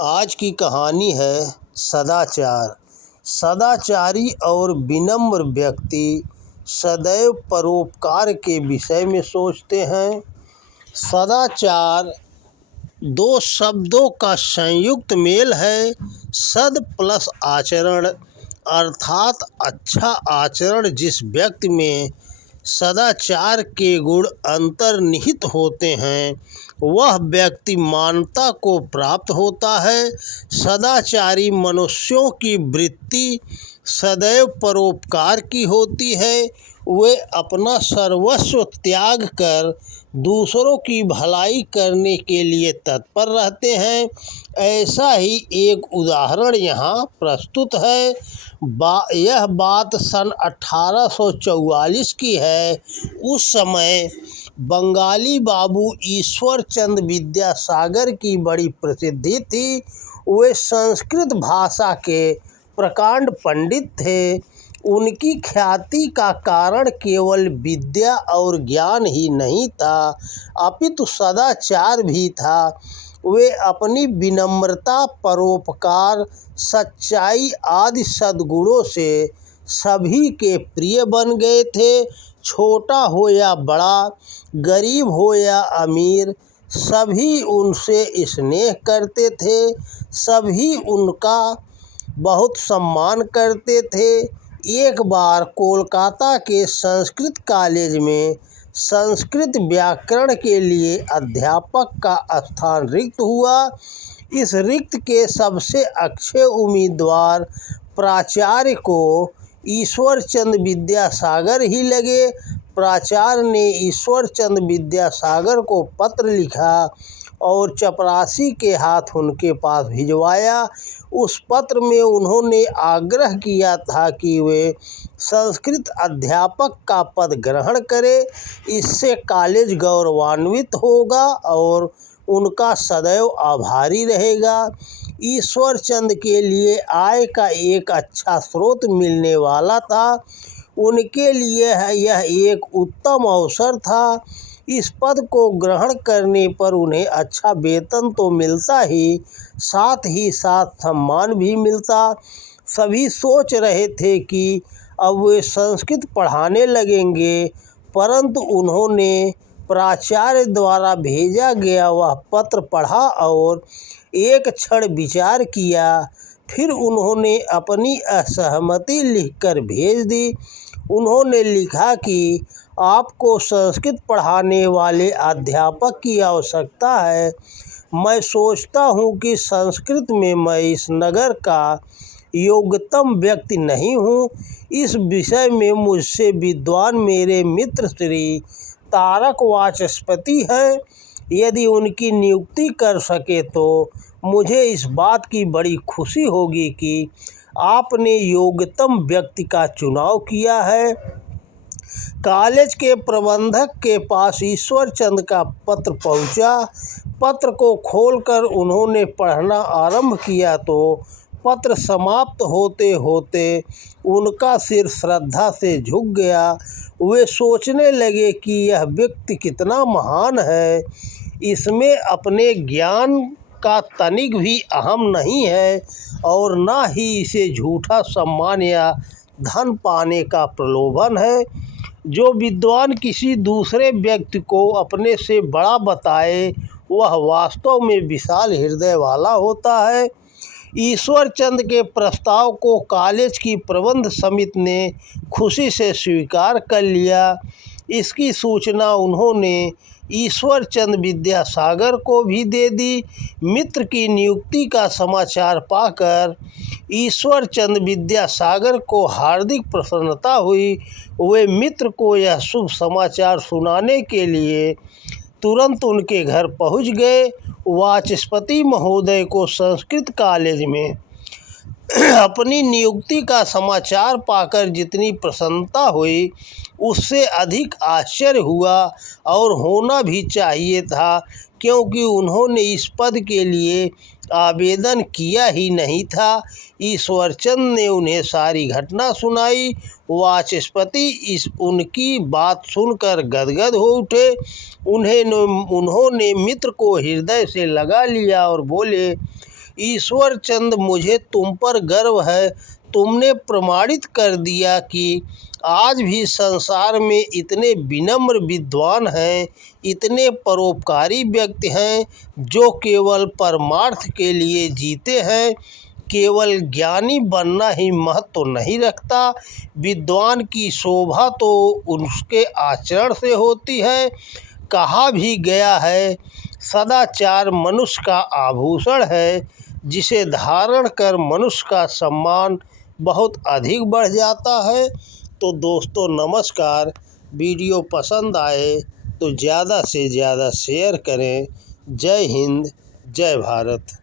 आज की कहानी है सदाचार। सदाचारी और विनम्र व्यक्ति सदैव परोपकार के विषय में सोचते हैं। सदाचार दो शब्दों का संयुक्त मेल है। सद प्लस आचरण अर्थात अच्छा आचरण। जिस व्यक्ति में सदाचार के गुण अंतर्निहित होते हैं वह व्यक्ति मानवता को प्राप्त होता है। सदाचारी मनुष्यों की वृत्ति सदैव परोपकार की होती है। वे अपना सर्वस्व त्याग कर दूसरों की भलाई करने के लिए तत्पर रहते हैं। ऐसा ही एक उदाहरण यहाँ प्रस्तुत है। यह बात सन 1844 की है। उस समय बंगाली बाबू ईश्वर चंद विद्यासागर की बड़ी प्रसिद्धि थी। वे संस्कृत भाषा के प्रकांड पंडित थे। उनकी ख्याति का कारण केवल विद्या और ज्ञान ही नहीं था अपितु सदाचार भी था। वे अपनी विनम्रता, परोपकार, सच्चाई आदि सद्गुणों से सभी के प्रिय बन गए थे। छोटा हो या बड़ा, गरीब हो या अमीर, सभी उनसे स्नेह करते थे। सभी उनका बहुत सम्मान करते थे। एक बार कोलकाता के संस्कृत कॉलेज में संस्कृत व्याकरण के लिए अध्यापक का स्थान रिक्त हुआ। इस रिक्त के सबसे अच्छे उम्मीदवार प्राचार्य को ईश्वरचंद विद्यासागर ही लगे। प्राचार्य ने ईश्वरचंद विद्यासागर को पत्र लिखा और चपरासी के हाथ उनके पास भिजवाया। उस पत्र में उन्होंने आग्रह किया था कि वे संस्कृत अध्यापक का पद ग्रहण करें। इससे कॉलेज गौरवान्वित होगा और उनका सदैव आभारी रहेगा। ईश्वरचंद के लिए आय का एक अच्छा स्रोत मिलने वाला था। उनके लिए यह एक उत्तम अवसर था। इस पद को ग्रहण करने पर उन्हें अच्छा वेतन तो मिलता ही साथ सम्मान भी मिलता। सभी सोच रहे थे कि अब वे संस्कृत पढ़ाने लगेंगे, परंतु उन्होंने प्राचार्य द्वारा भेजा गया वह पत्र पढ़ा और एक क्षण विचार किया। फिर उन्होंने अपनी असहमति लिखकर भेज दी। उन्होंने लिखा कि आपको संस्कृत पढ़ाने वाले अध्यापक की आवश्यकता है। मैं सोचता हूँ कि संस्कृत में मैं इस नगर का योग्यतम व्यक्ति नहीं हूँ। इस विषय में मुझसे विद्वान मेरे मित्र श्री तारक वाचस्पति हैं। यदि उनकी नियुक्ति कर सके तो मुझे इस बात की बड़ी खुशी होगी कि आपने योग्यतम व्यक्ति का चुनाव किया है। कॉलेज के प्रबंधक के पास ईश्वरचंद का पत्र पहुंचा। पत्र को खोलकर उन्होंने पढ़ना आरंभ किया तो पत्र समाप्त होते होते उनका सिर श्रद्धा से झुक गया। वे सोचने लगे कि यह व्यक्ति कितना महान है। इसमें अपने ज्ञान का तनिक भी अहम नहीं है और न ही इसे झूठा सम्मान या धन पाने का प्रलोभन है। जो विद्वान किसी दूसरे व्यक्ति को अपने से बड़ा बताए वह वास्तव में विशाल हृदय वाला होता है। ईश्वरचंद के प्रस्ताव को कॉलेज की प्रबंध समिति ने खुशी से स्वीकार कर लिया। इसकी सूचना उन्होंने ईश्वरचंद विद्यासागर को भी दे दी। मित्र की नियुक्ति का समाचार पाकर ईश्वरचंद विद्यासागर को हार्दिक प्रसन्नता हुई। वे मित्र को यह शुभ समाचार सुनाने के लिए तुरंत उनके घर पहुंच गए। वाचस्पति महोदय को संस्कृत कॉलेज में अपनी नियुक्ति का समाचार पाकर जितनी प्रसन्नता हुई उससे अधिक आश्चर्य हुआ और होना भी चाहिए था, क्योंकि उन्होंने इस पद के लिए आवेदन किया ही नहीं था। ईश्वरचंद ने उन्हें सारी घटना सुनाई। वाचस्पति उनकी बात सुनकर गदगद हो उठे। उन्होंने मित्र को हृदय से लगा लिया और बोले, ईश्वर चंद, मुझे तुम पर गर्व है। तुमने प्रमाणित कर दिया कि आज भी संसार में इतने विनम्र विद्वान हैं, इतने परोपकारी व्यक्ति हैं जो केवल परमार्थ के लिए जीते हैं। केवल ज्ञानी बनना ही महत्व नहीं रखता, विद्वान की शोभा तो उसके आचरण से होती है। कहा भी गया है, सदाचार मनुष्य का आभूषण है, जिसे धारण कर मनुष्य का सम्मान बहुत अधिक बढ़ जाता है। तो दोस्तों नमस्कार, वीडियो पसंद आए तो ज़्यादा से ज़्यादा शेयर करें। जय हिंद, जय भारत।